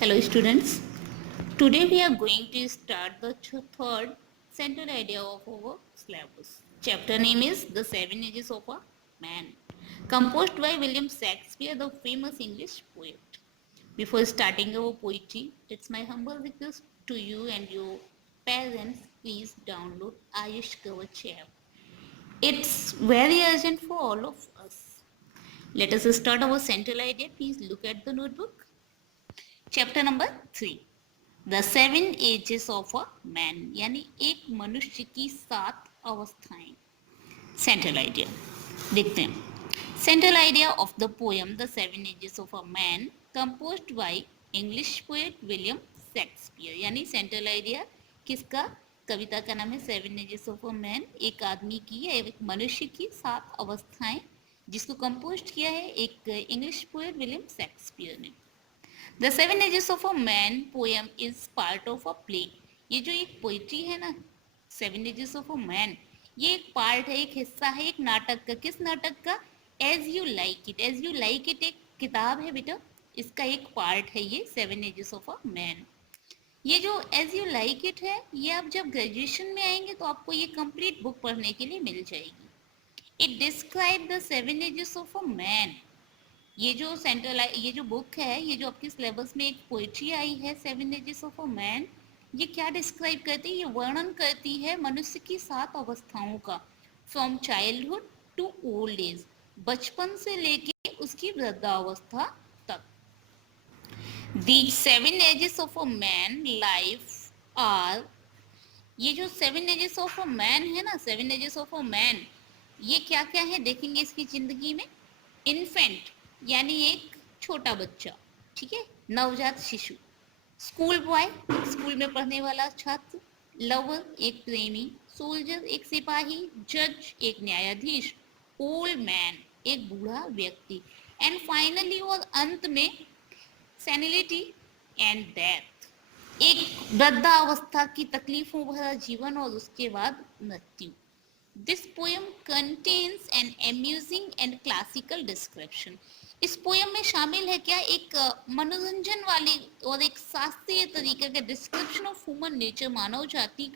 Hello students, today we are going to start the third central idea of our syllabus. Chapter name is The Seven Ages of a Man, composed by William Shakespeare, the famous English poet. Before starting our poetry, it's my humble request to you and your parents, please download Ayush Kavach app. It's very urgent for all of us. Let us start our central idea. Please look at the notebook. Chapter number 3 the seven ages of a man यानी एक मनुष्य की 7 अवस्थाएं. Central idea देखते हैं. Central idea of the poem the seven ages of a man composed by English poet William Shakespeare. यानी central idea किसका? कविता का नाम है seven ages of a man. एक आदमी की या एक मनुष्य की 7 अवस्थाएं जिसको कंपोज किया है एक इंग्लिश पोएट विलियम शेक्सपियर ने. The seven ages of a man poem is part of a play. ये जो एक पोइट्री है ना, seven ages of a man, ये एक पार्ट है, एक हिस्सा है एक नाटक का. किस नाटक का? As you like it. As you like it एक किताब है बेटा, इसका एक पार्ट है ये seven ages of a man. ये जो एज यू लाइक इट है, ये आप जब ग्रेजुएशन में आएंगे तो आपको ये कंप्लीट बुक पढ़ने के लिए मिल जाएगी. It describe the seven ages of a man. ये जो बुक है, ये जो आपके सिलेबस में एक पोइट्री आई है seven ages of a man, ये क्या डिस्क्राइब करती है? ये वर्णन करती है मनुष्य की 7 अवस्थाओं का. From childhood to old age, बचपन से लेके उसकी वृद्धावस्था तक. The seven ages of a man life are, ये जो seven ages of a man है ना, seven ages of a man, ये क्या क्या है देखेंगे इसकी जिंदगी में. इन्फेंट यानी एक छोटा बच्चा, ठीक है, नवजात शिशु. स्कूल बॉय, स्कूल में पढ़ने वाला छात्र. लवर एक प्रेमी. सोल्जर एक सिपाही. जज एक न्यायाधीश. ओल्ड मैन एक बूढ़ा व्यक्ति. एंड फाइनली और अंत में सेनिलिटी एंड डेथ, एक वृद्धावस्था की तकलीफों भरा जीवन और उसके बाद मृत्यु. This poem contains an amusing and classical description. इस पोयम में शामिल है क्या? एक मनोरंजन वाली और एक शास्त्रीय तरीके का डिस्क्रिप्शन ऑफ ह्यूमन नेचर, मानव जाति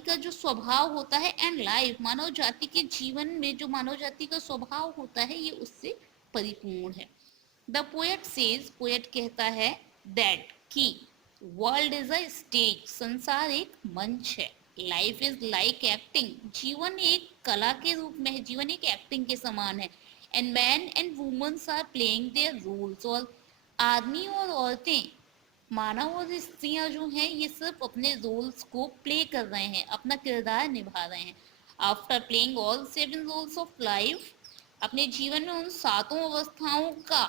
का जो स्वभाव होता है, एंड लाइफ, मानव जाति के जीवन में जो मानव जाति का स्वभाव होता है, ये उससे परिपूर्ण है. द पोएट सेज, पोएट कहता है, दैट कि वर्ल्ड इज अ स्टेज, संसार एक मंच है. लाइफ इज लाइक एक्टिंग, जीवन एक कला के रूप में है, जीवन एक एक्टिंग के समान है. And man and womens are playing their roles, और आदमी और औरतें, मानव और स्त्रियां जो हैं, ये सिर्फ अपने रोल्स को प्ले कर रहे हैं, अपना किरदार निभा रहे हैं. After playing all seven roles of life, अपने जीवन में उन 7 अवस्थाओं का,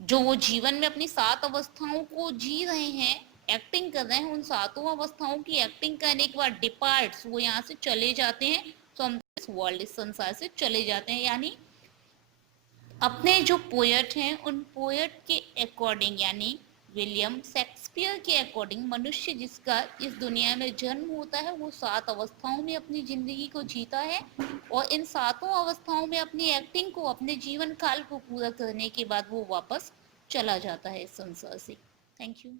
जो वो जीवन में अपनी 7 अवस्थाओं को जी रहे हैं, एक्टिंग कर रहे हैं, उन 7 अवस्थाओं की एक्टिंग करने के बाद डिपार्ट्स, वो यहाँ से चले जाते हैं, फ्रॉम दिस वर्ल्ड, इस संसार से चले जाते हैं. यानी अपने जो पोएट हैं, उन पोएट के अकॉर्डिंग, यानी विलियम शेक्सपियर के अकॉर्डिंग, मनुष्य जिसका इस दुनिया में जन्म होता है, वो 7 अवस्थाओं में अपनी जिंदगी को जीता है, और इन 7 अवस्थाओं में अपनी एक्टिंग को, अपने जीवन काल को पूरा करने के बाद वो वापस चला जाता है इस संसार से. Thank you.